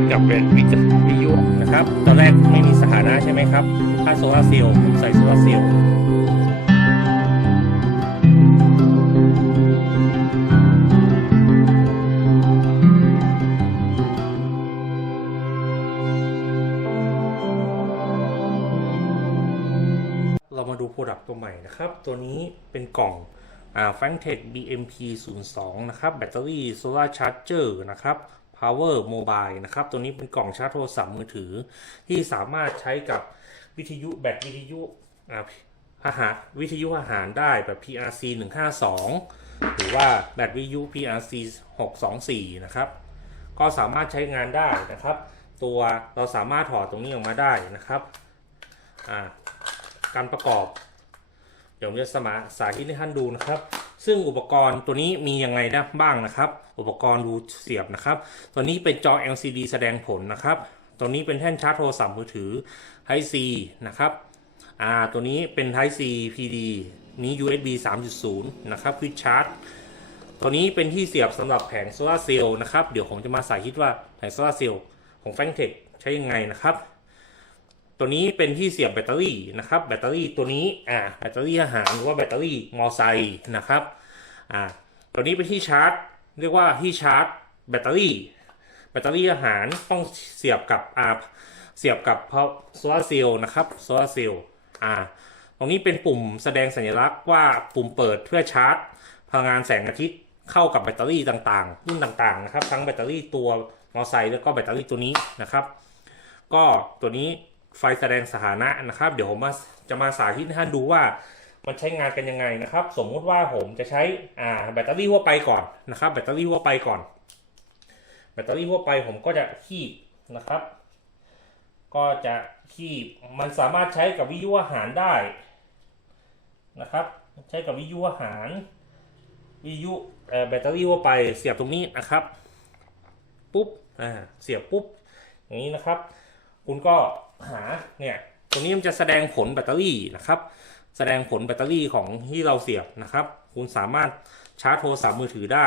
ร์จกับเป็นวิทยุนะครับ ตอนแรกไม่มีสถานะใช่ไหมครับ ถ้าโซลาเซลล์ผมใส่โซลาเซลล์เรามาดูโปรดักต์ตัวใหม่นะครับ ตัวนี้เป็นกล่องอ่า f a n t e c h BMP 0 2 นะครับ แบตเตอรี่โซลาร์ชาร์จเจอร์นะครับ Power Mobile นะครับ ตัวนี้เป็นกล่องชาร์จโทรศัพท์มือถือ ที่สามารถใช้กับวิทยุแบตวิทยุอาหารวิทยุอาหารได้แบบ PRC 152 หรือว่าแบตวิทยุ PRC 624 นะครับ ก็สามารถใช้งานได้นะครับ ตัวเราสามารถถอดตรงนี้ออกมาได้นะครับการประกอบ เดี๋ยวผมจะสมาสาธิตให้ท่านดูนะครับ ซึ่งอุปกรณ์ตัวนี้มียังไงได้บ้างนะครับ อุปกรณ์รูเสียบนะครับ ตัวนี้เป็นจอ LCD แสดงผลนะครับ ตัวนี้เป็นแท่นชาร์จโทรศัพท์มือถือ Type C นะครับอ่าตัวนี้เป็น Type C PD นี้ USB 3.0 นะครับ Quick Charge ตัวนี้เป็นที่เสียบสำหรับแผงโซลาเซลล์นะครับ เดี๋ยวผมจะมาสาธิตว่าแผงโซลาเซลล์ของ f a n t e c h ใช้ยังไงนะครับ ตัวนี้เป็นที่เสียบแบตเตอรี่นะครับแบตเตอรี่ตัวนี้อ่าแบตเตอรี่อาหารหรือว่าแบตเตอรี่มอไซค์นะครับอ่าตัวนี้เป็นที่ชาร์จ เรียกว่าที่ชาร์จแบตเตอรี่ แบตเตอรี่อาหารต้องเสียบกับอ่าเสียบกับเพาโซลาร์เซลล์นะครับโซลาร์เซลล์อ่าตรงนี้เป็นปุ่มแสดงสัญลักษณ์ว่าปุ่มเปิดเพื่อชาร์จ พลังงานแสงอาทิตย์เข้ากับแบตเตอรี่ต่างๆรุ่นต่างๆนะครับ ทั้งแบตเตอรี่ตัวมอไซค์แล้วก็แบตเตอรี่ตัวนี้นะครับ ก็ตัวนี้ ไฟแสดงสถานะนะครับ เดี๋ยวผมมาจะมาสาธิตให้ท่านดูว่ามันใช้งานกันยังไงนะครับ สมมุติว่าผมจะใช้อ่าแบตเตอรี่ทั่วไปก่อนนะครับ แบตเตอรี่ทั่วไปก่อน แบตเตอรี่ทั่วไปผมก็จะคีบนะครับ ก็จะคีบมันสามารถใช้กับวิทยุอาหารได้นะครับ ใช้กับวิทยุอาหารวิทยุแบตเตอรี่ทั่วไปเสียบตรงนี้นะครับปุ๊บอ่าเสียบปุ๊บอย่างนี้นะครับ คุณก็หาเนี่ยตรงนี้มันจะแสดงผลแบตเตอรี่นะครับ แสดงผลแบตเตอรี่ของที่เราเสียบนะครับ คุณสามารถชาร์จโทรศัพท์มือถือได้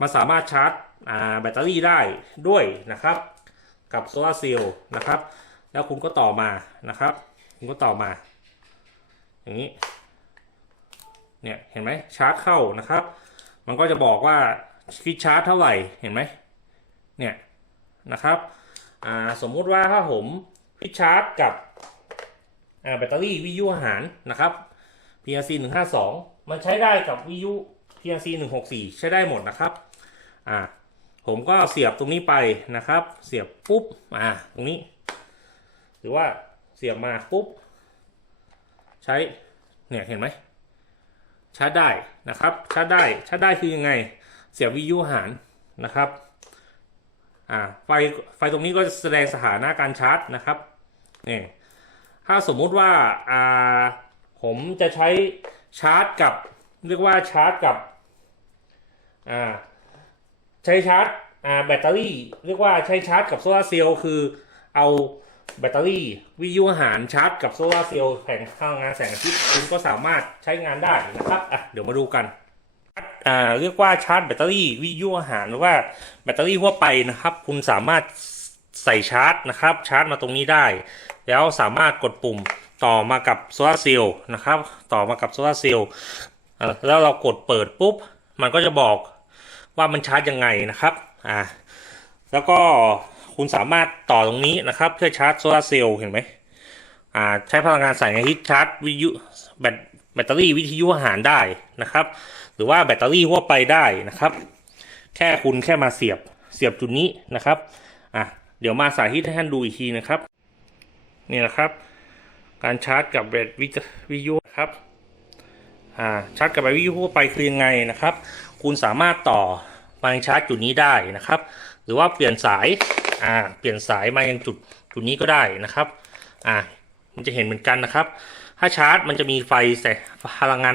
มันสามารถชาร์จแบตเตอรี่ได้ด้วยนะครับ กับโซลาร์เซลล์นะครับ แล้วคุณก็ต่อมานะครับ คุณก็ต่อมา อย่างนี้ เนี่ยเห็นไหมชาร์จเข้านะครับ มันก็จะบอกว่าคิดชาร์จเท่าไหร่เห็นไหมเนี่ยนะครับ อ่าสมมุติว่าถ้าผมคิชาร์จกับอ่าแบตเตอรี่วิทยุอาหารนะครับ PRC 152 มันใช้ได้กับวิทยุ PRC 164 ใช้ได้หมดนะครับอ่าผมก็เสียบตรงนี้ไปนะครับ เสียบปุ๊บอ่าตรงนี้ หรือว่าเสียบมาปุ๊บ ใช้เนี่ยเห็นไหมชาร์จได้นะครับชาร์จได้ชาร์จได้คือยังไง เสียบวิทยุอาหารนะครับ อ่าไฟไฟตรงนี้ก็จะแสดงสถานะการชาร์จนะครับนี่ถ้าสมมุติว่าอ่าผมจะใช้ชาร์จกับ เรียกว่าชาร์จกับอ่าใช้ชาร์จอ่าแบตเตอรี่ เรียกว่าใช้ชาร์จกับโซลาร์เซลล์คือเอาแบตเตอรี่วิทยุอาหารชาร์จกับโซลาร์เซลล์แผงพลังงานแสงอาทิตย์คุณก็สามารถใช้งานได้นะครับอะเดี๋ยวมาดูกัน อ่าเรียกว่าชาร์จแบตเตอรี่วิทยุอาหารหรือว่าแบตเตอรี่ทั่วไปนะครับ คุณสามารถใส่ชาร์จนะครับ ชาร์จมาตรงนี้ได้ แล้วสามารถกดปุ่มต่อมากับโซลาร์เซลล์นะครับ ต่อมากับโซลาร์เซลล์แล้วเรากดเปิดปุ๊บ มันก็จะบอกว่ามันชาร์จยังไงนะครับอ่าแล้วก็คุณสามารถต่อตรงนี้นะครับ เพื่อชาร์จโซลาร์เซลล์เห็นไหมอ่าใช้พลังงานแสงอาทิตย์ชาร์จวิทยุแบต แบตเตอรี่วิทยุอาหารได้นะครับ หรือว่าแบตเตอรี่ทั่วไปได้นะครับ แค่คุณแค่มาเสียบเสียบจุดนี้นะครับอะเดี๋ยวมาสาธิตให้ท่านดูอีกทีนะครับนี่นะครับ การชาร์จกับแบตวิทวิทยุครับอ่าชาร์จกับแบตวิทยุทั่วไปคือยังไงนะครับ คุณสามารถต่อมายังชาร์จจุดนี้ได้นะครับ หรือว่าเปลี่ยนสายอ่าเปลี่ยนสายมายังจุดจุดนี้ก็ได้นะครับอ่ามันจะเห็นเหมือนกันนะครับ ถ้าชาร์จมันจะมีไฟแสงพลังงาน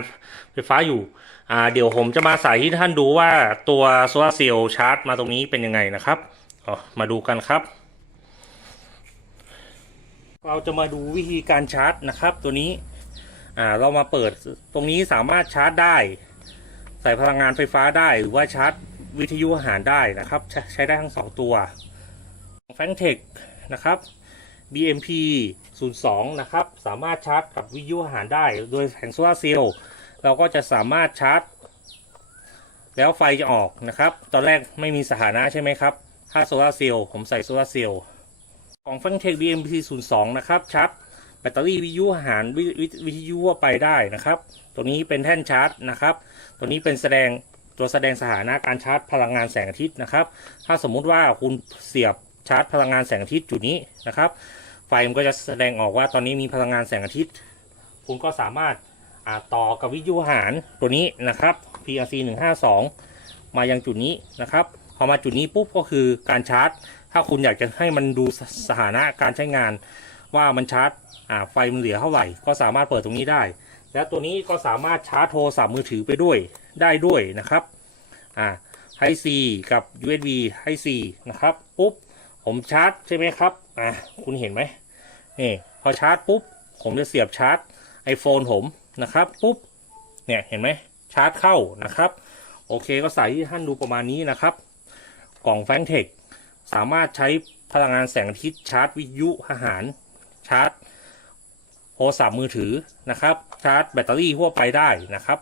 ไฟฟ้าอยู่อ่าเดี๋ยวผมจะมาสาธิตให้ท่านดูว่าตัวโซลาร์เซลล์ชาร์จมาตรงนี้เป็นยังไงนะครับอ๋อมาดูกันครับ เราจะมาดูวิธีการชาร์จนะครับ ตัวนี้อ่าเรามาเปิดตรงนี้สามารถชาร์จได้ ใส่พลังงานไฟฟ้าได้หรือว่าชาร์จวิทยุอาหารได้นะครับ ใช้ใช้ได้ทั้งสองตัว f a n t e c h นะครับ BMP 02 นะครับ สามารถชาร์จกับวิทยุอาหารได้ โดยแผงโซลาเซลล์เราก็จะสามารถชาร์จ แล้วไฟจะออกนะครับ ตอนแรกไม่มีสถานะใช่ไหมครับ ถ้าโซลาเซลล์ผมใส่โซลาเซลล์ของ f a n t e c h BMP 02 นะครับชาร์จแบตเตอรี่วิทยุอาหารววิวิทยุทั่วไปได้นะครับ ตัวนี้เป็นแท่นชาร์จนะครับ ตัวนี้เป็นแสดงตัวแสดงสถานะการชาร์จพลังงานแสงอาทิตย์นะครับ ถ้าสมมุติว่าคุณเสียบ ชาร์จพลังงานแสงอาทิตย์จุดนี้นะครับ ไฟมันก็จะแสดงออกว่าตอนนี้มีพลังงานแสงอาทิตย์ คุณก็สามารถอาต่อกับวิทยุหารตัวนี้นะครับ PRC 152 มายังจุดนี้นะครับ พอมาจุดนี้ปุ๊บก็คือการชาร์จ ถ้าคุณอยากจะให้มันดูสถานะการใช้งาน ว่ามันชาร์จอ่าไฟมันเหลือเท่าไหร่ ก็สามารถเปิดตรงนี้ได้ แล้วตัวนี้ก็สามารถชาร์จโทรศัพท์มือถือไปด้วยได้ด้วยนะครับอ่าไฮซีกับ USB ไฮซีนะครับปุ๊บ ผมชาร์จใช่ไหมครับ อ่าคุณเห็นไหมนี่พอชาร์จปุ๊บ ผมจะเสียบชาร์จ iPhone ผมนะครับ ปุ๊บ เนี่ยเห็นไหมชาร์จเข้านะครับ โอเคก็ใส่ที่ท่านดูประมาณนี้นะครับ กล่องแฟงเทคสามารถใช้พลังงานแสงอาทิตย์ชาร์จวิทยุอาหาร ชาร์จโทรศัพท์มือถือนะครับ ชาร์จแบตเตอรี่ทั่วไปได้นะครับ